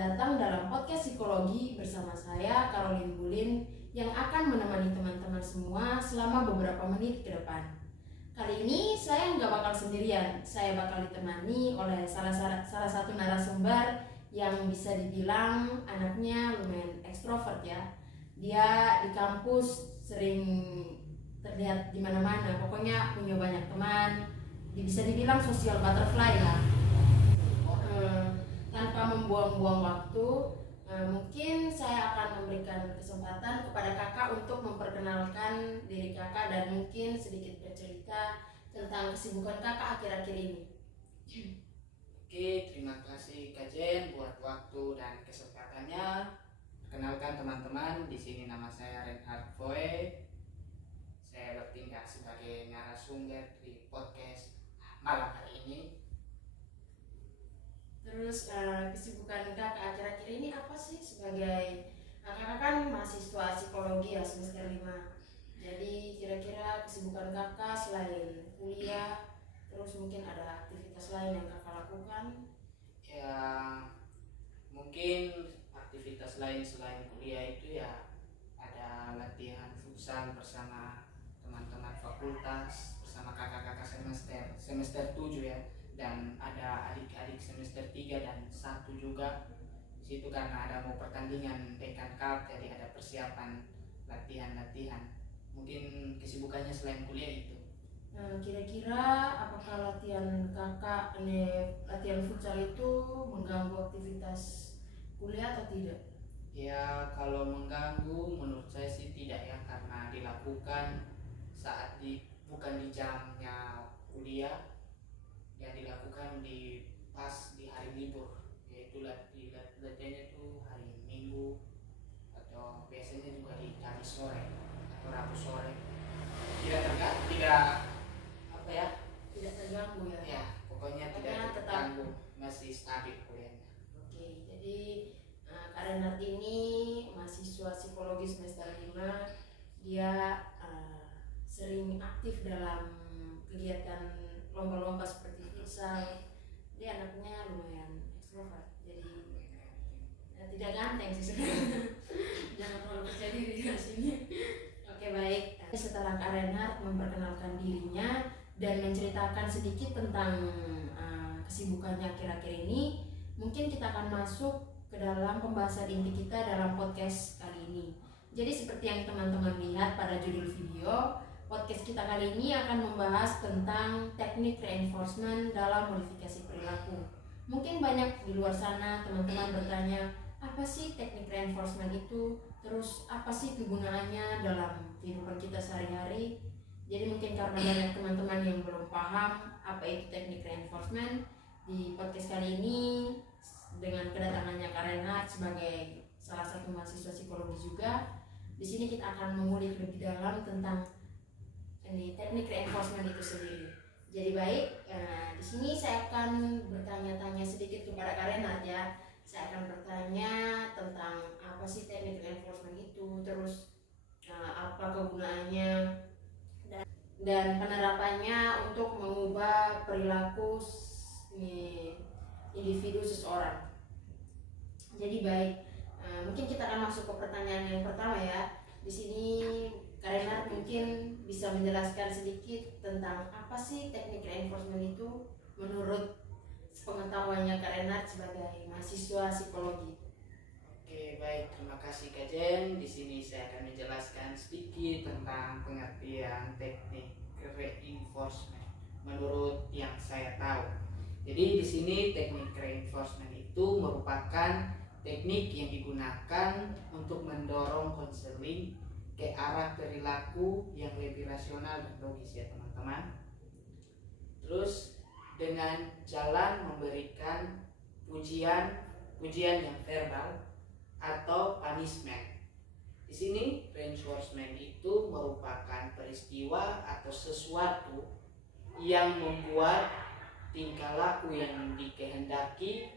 datang dalam podcast psikologi bersama saya, Caroline Bulin, yang akan menemani teman-teman semua selama beberapa menit ke depan. Kali ini saya nggak bakal sendirian, saya bakal ditemani oleh salah satu narasumber yang bisa dibilang anaknya lumayan ekstrovert ya. Dia di kampus sering terlihat di mana-mana, pokoknya punya banyak teman, bisa dibilang social butterfly lah. Tanpa membuang-buang waktu, mungkin saya akan memberikan kesempatan kepada kakak untuk memperkenalkan diri kakak dan mungkin sedikit bercerita tentang kesibukan kakak akhir-akhir ini. Oke, terima kasih Kak Jen buat waktu dan kesempatannya. Perkenalkan teman-teman, di sini nama saya Reinhard Foe. Saya bertindak sebagai narasumber di podcast malam hari ini. Terus kesibukan kakak akhir-akhir ini apa sih? Sebagai kakak kan mahasiswa psikologi ya semester 5. Jadi kira-kira kesibukan kakak selain kuliah, terus mungkin ada aktivitas lain yang kakak lakukan? Ya, mungkin aktivitas lain selain kuliah itu ya ada latihan futsal bersama teman-teman fakultas, bersama kakak-kakak semester 7 ya, dan ada adik-adik semester 3 dan 1 juga di situ karena ada mau pertandingan Dekan Cup, jadi ada persiapan latihan-latihan. Mungkin kesibukannya selain kuliah itu. Kira-kira apakah latihan kakak latihan futsal itu mengganggu aktivitas kuliah atau tidak? Ya, kalau mengganggu menurut saya sih tidak ya, karena dilakukan saat bukan di jamnya kuliah, ya dilakukan pas di hari libur, yaitu latihannya tuh hari Minggu atau biasanya juga di Kamis sore atau Rabu sore. Tidak apa ya? Tidak terganggu ya? Ya, pokoknya tidak terganggu, masih stabil kuliahnya. Oke, jadi Kak Renat ini mahasiswa psikologi semester 5. Dia sering aktif dalam kegiatan lomba-lomba seperti futsal. Dia anaknya lumayan ekstrovert, jadi tidak ganteng sih sebenarnya. Jangan terlalu percaya diri di sini. Oke, baik. Setelah Kak Renat memperkenalkan dirinya dan menceritakan sedikit tentang kesibukannya akhir-akhir ini, mungkin kita akan masuk ke dalam pembahasan inti kita dalam podcast kali ini. Jadi seperti yang teman-teman lihat pada judul video, podcast kita kali ini akan membahas tentang teknik reinforcement dalam modifikasi perilaku. Mungkin banyak di luar sana teman-teman bertanya, apa sih teknik reinforcement itu? Terus apa sih kegunaannya dalam kehidupan kita sehari-hari? Jadi mungkin karena banyak teman-teman yang belum paham apa itu teknik reinforcement, di podcast kali ini dengan kedatangannya Kak Renat sebagai salah satu mahasiswa psikologi juga, di sini kita akan mengulik lebih dalam tentang teknik reinforcement itu sendiri. Jadi baik, di sini saya akan bertanya-tanya sedikit kepada Kak Renat ya. Saya akan bertanya tentang apa sih teknik reinforcement itu, terus apa kegunaannya dan penerapannya untuk mengubah perilaku individu seseorang. Jadi baik, mungkin kita akan masuk ke pertanyaan yang pertama ya. Di sini Kak Renat mungkin bisa menjelaskan sedikit tentang apa sih teknik reinforcement itu menurut pengetahuannya Kak Renat sebagai mahasiswa psikologi. Oke, baik, terima kasih Kak Jen. Di sini saya akan menjelaskan sedikit tentang pengertian teknik reinforcement menurut yang saya tahu. Jadi di sini teknik reinforcement itu merupakan teknik yang digunakan untuk mendorong konseling ke arah perilaku yang lebih rasional dan logis ya teman-teman. Terus dengan jalan memberikan pujian yang verbal atau punishment. Di sini reinforcement itu merupakan peristiwa atau sesuatu yang membuat tingkah laku yang dikehendaki.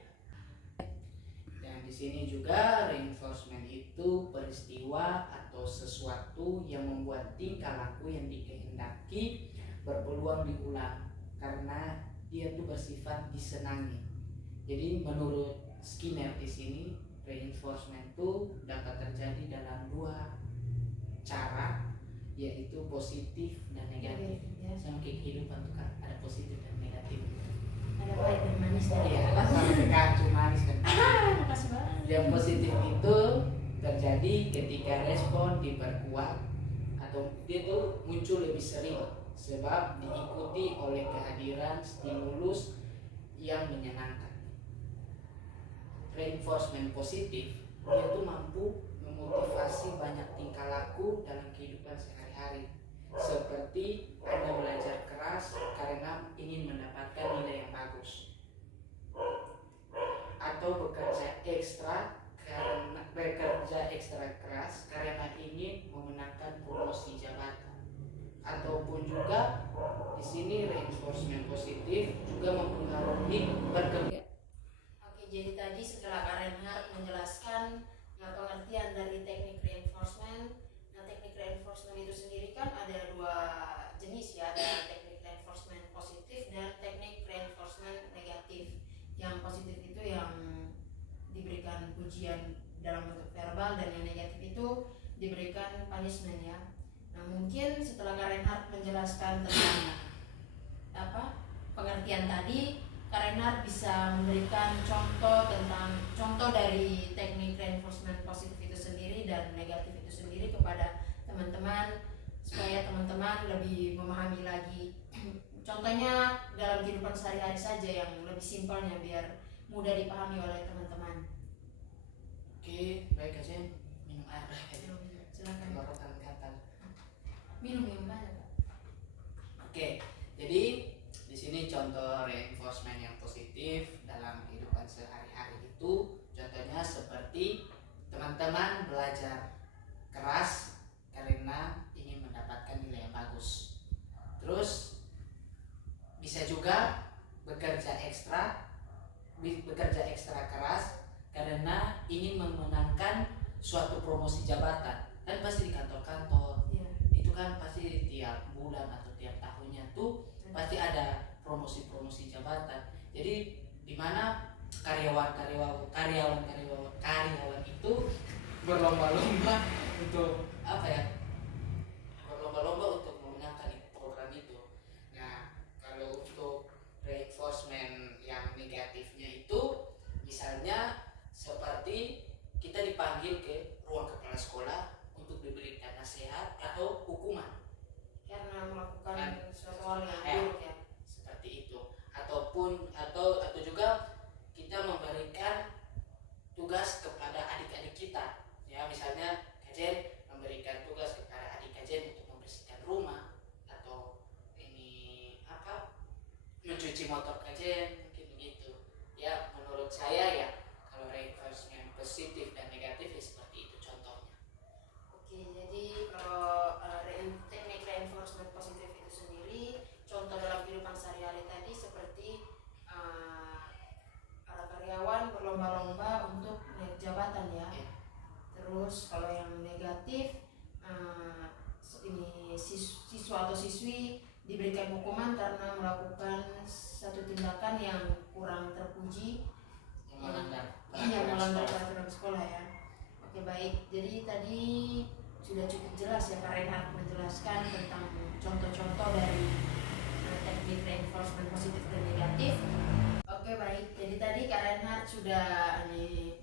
Dan di sini juga reinforcement itu peristiwa atau sesuatu yang membuat tingkah laku yang dikehendaki berpeluang diulang karena dia tuh bersifat disenangi. Jadi menurut Skinner di sini, reinforcement itu dapat terjadi dalam dua cara, yaitu positif dan negatif. Ya. Sama kayak kehidupan tuh kan, ada positif dan negatif. Ada pahit dan manis ya. Iya, sama kacau manis kan. Makasih banget. Yang positif itu terjadi ketika respon diperkuat atau dia tuh muncul lebih sering sebab diikuti oleh kehadiran stimulus yang menyenangkan. Reinforcement positif dia tuh mampu memotivasi banyak tingkah laku dalam kehidupan sehari-hari, seperti Anda belajar keras karena ingin mendapatkan nilai yang bagus, atau bekerja ekstra keras karena ingin memenangkan promosi jabatan. Ataupun juga di sini reinforcement positif juga mempengaruhi bekerja. Oke, jadi tadi setelah Kak Reinhardt menjelaskan pengertian dari teknik reinforcement. Nah, teknik reinforcement itu sendiri kan ada dua jenis ya, ada teknik reinforcement positif dan teknik reinforcement negatif. Yang positif itu yang diberikan pujian dalam bentuk verbal, dan yang negatif itu diberikan punishment ya. Nah, mungkin setelah Kak Reinhardt menjelaskan tentang pengertian tadi, Kak Reinhardt bisa memberikan contoh dari teknik reinforcement positif itu sendiri dan negatif itu sendiri kepada teman-teman, supaya teman-teman lebih memahami lagi. Contohnya dalam kehidupan sehari-hari saja yang lebih simpelnya, biar mudah dipahami oleh teman-teman. Oke, baik aja. Minum air. Silakan. Tenggorokan gatal. Minum banyak, Pak. Oke, jadi di sini contoh reinforcement yang positif dalam kehidupan sehari-hari itu contohnya seperti teman-teman belajar keras karena ingin mendapatkan nilai yang bagus. Terus bisa juga bekerja ekstra keras karena ingin memenangkan suatu promosi jabatan. Kan pasti di kantor-kantor itu kan pasti tiap bulan atau tiap tahunnya tuh pasti ada promosi jabatan. Jadi di mana karyawan itu berlomba-lomba untuk untuk memenangkan program itu. Nah, kalau untuk reinforcement yang negatifnya itu misalnya seperti kita dipanggil ke ruang kepala sekolah untuk diberikan nasihat atau hukuman Karena melakukan suatu hal yang buruk ya. Seperti itu. Atau juga kita memberikan tugas kepada adik-adik kita. Ya, misalnya Kajen memberikan tugas kepada adik Kajen untuk membersihkan rumah atau mencuci motor Kajen, mungkin begitu. Ya, menurut saya ya kalau reinforcement positif dan negatif ya seperti itu contohnya. Oke, jadi kalau teknik reinforcement positif itu sendiri, contoh dalam kehidupan sehari-hari tadi seperti para karyawan berlomba-lomba untuk naik jabatan ya. Terus kalau yang negatif, ini siswa atau siswi diberikan hukuman karena melakukan satu tindakan yang kurang terpuji, yang melanggar peraturan sekolah ya. Oke, baik, jadi tadi sudah cukup jelas ya Kak Reinhardt menjelaskan tentang contoh-contoh dari teknik reinforcement positif dan negatif. Oke, baik, jadi tadi Kak Reinhardt sudah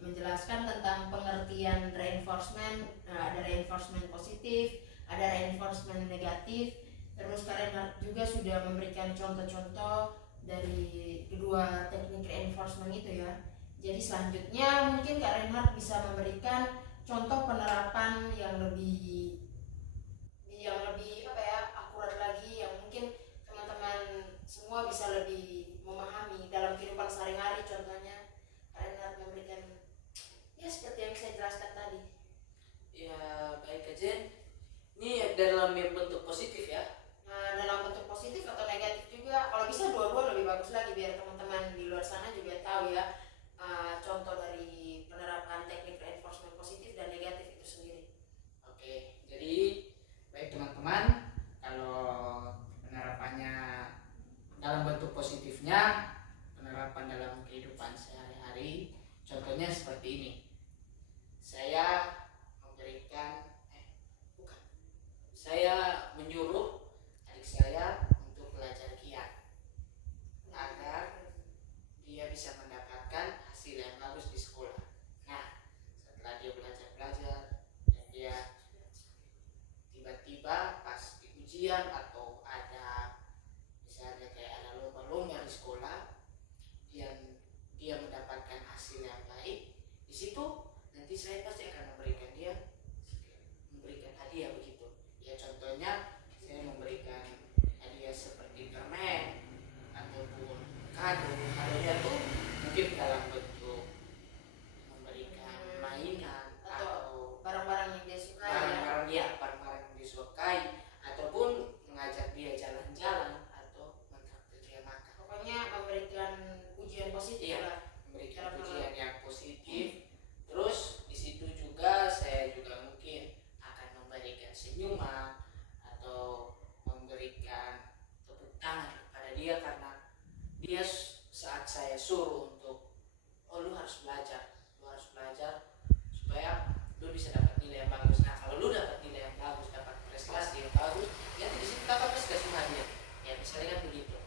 menjelaskan tentang pengertian reinforcement. Ada reinforcement positif, ada reinforcement negatif. Terus Kak Reinhardt juga sudah memberikan contoh-contoh dari kedua teknik reinforcement itu ya. Jadi selanjutnya mungkin Kak Reinhardt bisa memberikan contoh penerapan yang lebih akurat lagi, yang mungkin teman-teman semua bisa lebih memahami dalam kehidupan sehari-hari. Contohnya Kak Reinhardt memberikan ya seperti yang saya jelaskan tadi. Ya, baik Kajen. Ini dalam bentuk positif ya. Nah, dalam bentuk positif atau negatif juga, kalau bisa dua-dua lebih bagus lagi, biar teman-teman di luar sana juga tahu ya contoh dari penerapan teknik reinforcement positif dan negatif itu sendiri. Oke, jadi baik teman-teman, kalau penerapannya dalam bentuk positifnya, penerapan dalam kehidupan sehari-hari, contoh contohnya seperti ini. Saya memberikan bukan. Saya menyuruh adik saya untuk belajar giat agar dia bisa mendapatkan hasil yang bagus di sekolah. Nah, setelah dia belajar dan dia tiba-tiba pas di ujian atau ada misalnya kayak ada lomba-lomba di sekolah, dia mendapatkan hasil yang baik, di situ nanti saya pasti akan memberikan hadiah begitu. Ya contohnya saya memberikan hadiah seperti permen ataupun kadonya tuh mungkin dalam bentuk memberikan mainan atau barang-barang yang dia sukai barang-barang yang disukai, ataupun mengajak dia jalan-jalan atau mentraktir dia makan. Pokoknya memberikan pujian positif lah. Memberikan pujian yang positif. Terus di situ juga saya juga mungkin akan memberikan senyuman atau memberikan tepuk tangan kepada dia, karena dia saat saya suruh untuk lu harus belajar supaya lu bisa dapat nilai yang bagus. Nah, kalau lu dapat nilai yang bagus, dapat prestasi yang bagus, ya di situ dapat prestasi hadiah. Ya misalnya kan begitu.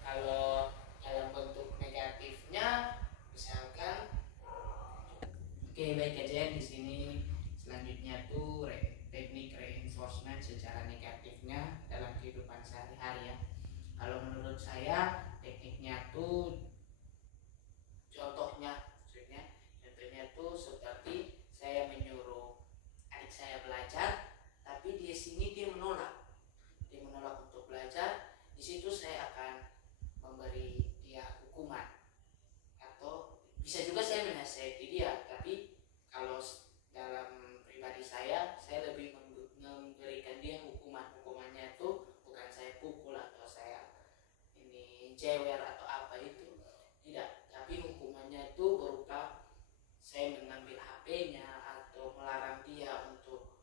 Kalau dalam bentuk negatifnya, misalkan, oke, baik aja di sini. Selanjutnya tuh teknik reinforcement secara negatifnya dalam kehidupan sehari-hari ya. Kalau menurut saya tekniknya tuh contohnya tuh seperti saya menyuruh adik saya belajar, tapi di sini dia menolak untuk belajar. Di situ saya akan memberi dia hukuman, atau bisa juga saya menasihati dia. Tapi kalau dalam pribadi saya lebih memberikan dia hukumannya tuh bukan saya pukul atau saya ini jewer atau apa itu, tidak, tapi hukumannya itu berupa saya mengambil HP-nya atau melarang dia untuk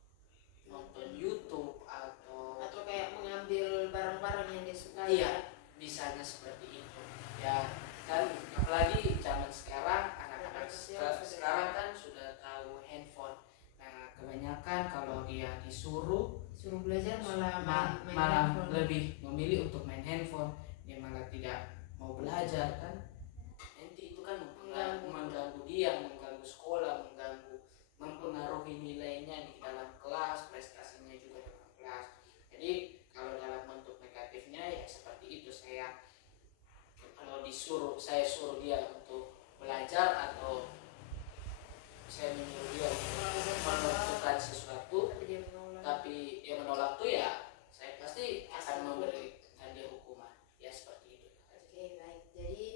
nonton YouTube atau kayak mengambil barang-barang yang dia sukai. Iya, misalnya seperti itu. Ya kan, apalagi zaman sekarang anak-anak sekarang kan sudah tahu handphone. Nah, kebanyakan kalau dia suruh belajar malah main handphone. Lebih memilih untuk main handphone. Dia malah tidak mau belajar kan. Nanti itu kan mengganggu dia, mengganggu sekolah, mempengaruhi nilainya di dalam kelas, prestasinya juga dalam kelas. Jadi kalau dalam bentuk negatifnya ya seperti itu, saya suruh dia untuk belajar atau saya menyuruh dia untuk menentukan sesuatu, tapi dia menolak tuh ya saya pasti akan memberikan dia hukuman. Ya seperti itu. Oke, baik. Jadi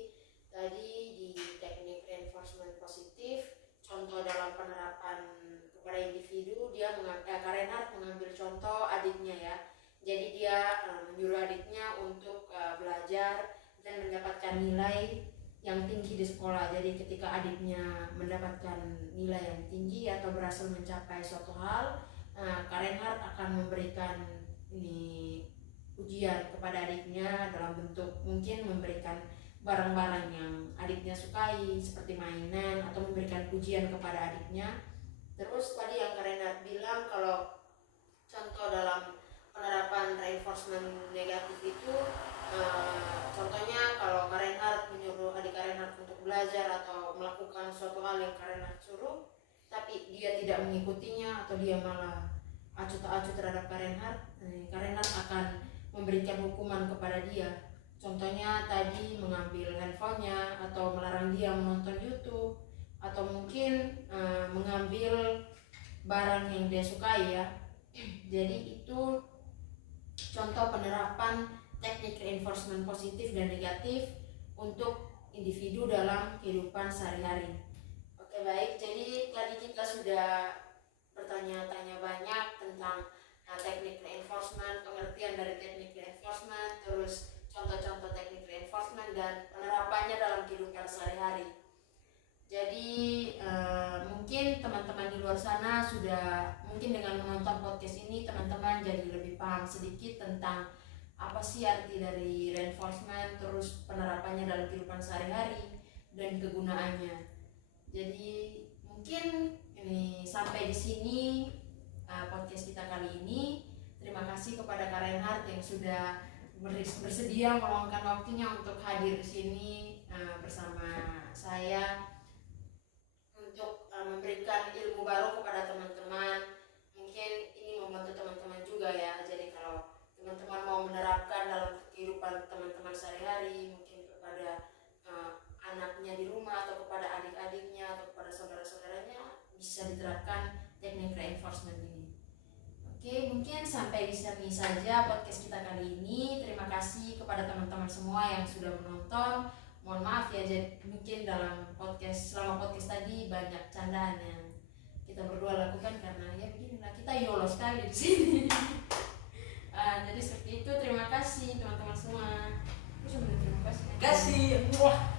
tadi di teknik reinforcement positif, contoh dalam penerapan kepada individu, dia Karenhardt mengambil contoh adiknya ya. Jadi dia menyuruh adiknya untuk belajar dan mendapatkan nilai yang tinggi di sekolah. Jadi ketika adiknya mendapatkan nilai yang tinggi atau berhasil mencapai suatu hal, Karenhardt akan memberikan ini ujian kepada adiknya dalam bentuk mungkin memberikan barang-barang yang adiknya sukai seperti mainan atau memberikan pujian kepada adiknya. Terus tadi yang Karenhardt bilang kalau contoh dalam penerapan reinforcement negatif itu contohnya kalau Karenhardt menyuruh adik Karenhardt untuk belajar atau melakukan suatu hal yang Karenhardt suruh, tapi dia tidak mengikutinya atau dia malah acuh tak acuh terhadap Karenhardt, Karenhardt akan memberikan hukuman kepada dia. Contohnya tadi mengambil handphonenya atau melarang dia menonton YouTube atau mungkin mengambil barang yang dia sukai ya. Jadi itu contoh penerapan teknik reinforcement positif dan negatif untuk individu dalam kehidupan sehari-hari. Oke, baik, jadi tadi kita sudah bertanya-tanya banyak tentang teknik reinforcement, pengertian dari teknik reinforcement, terus contoh-contoh teknik reinforcement dan penerapannya dalam kehidupan sehari-hari. Jadi mungkin teman-teman di luar sana sudah, mungkin dengan menonton podcast ini teman-teman jadi lebih paham sedikit tentang apa sih arti dari reinforcement, terus penerapannya dalam kehidupan sehari-hari dan kegunaannya. Jadi mungkin ini sampai di sini podcast kita kali ini. Terima kasih kepada Kak Reinhard yang sudah bersedia meluangkan waktunya untuk hadir di sini bersama saya untuk memberikan ilmu baru kepada teman-teman. Mungkin ini membantu teman-teman juga ya. Jadi kalau teman-teman mau menerapkan dalam kehidupan teman-teman sehari-hari, mungkin kepada anaknya di rumah atau kepada adik-adiknya atau kepada saudara-saudaranya, bisa diterapkan teknik reinforcement ini. Oke, mungkin sampai di sini saja podcast kita kali ini. Terima kasih kepada teman-teman semua yang sudah menonton. Mohon maaf ya, jadi mungkin selama podcast tadi banyak candaan yang kita berdua lakukan karena ya beginilah, kita YOLO sekali di sini. Jadi seperti itu. Terima kasih teman-teman semua. Terima kasih. Kasih. Wah.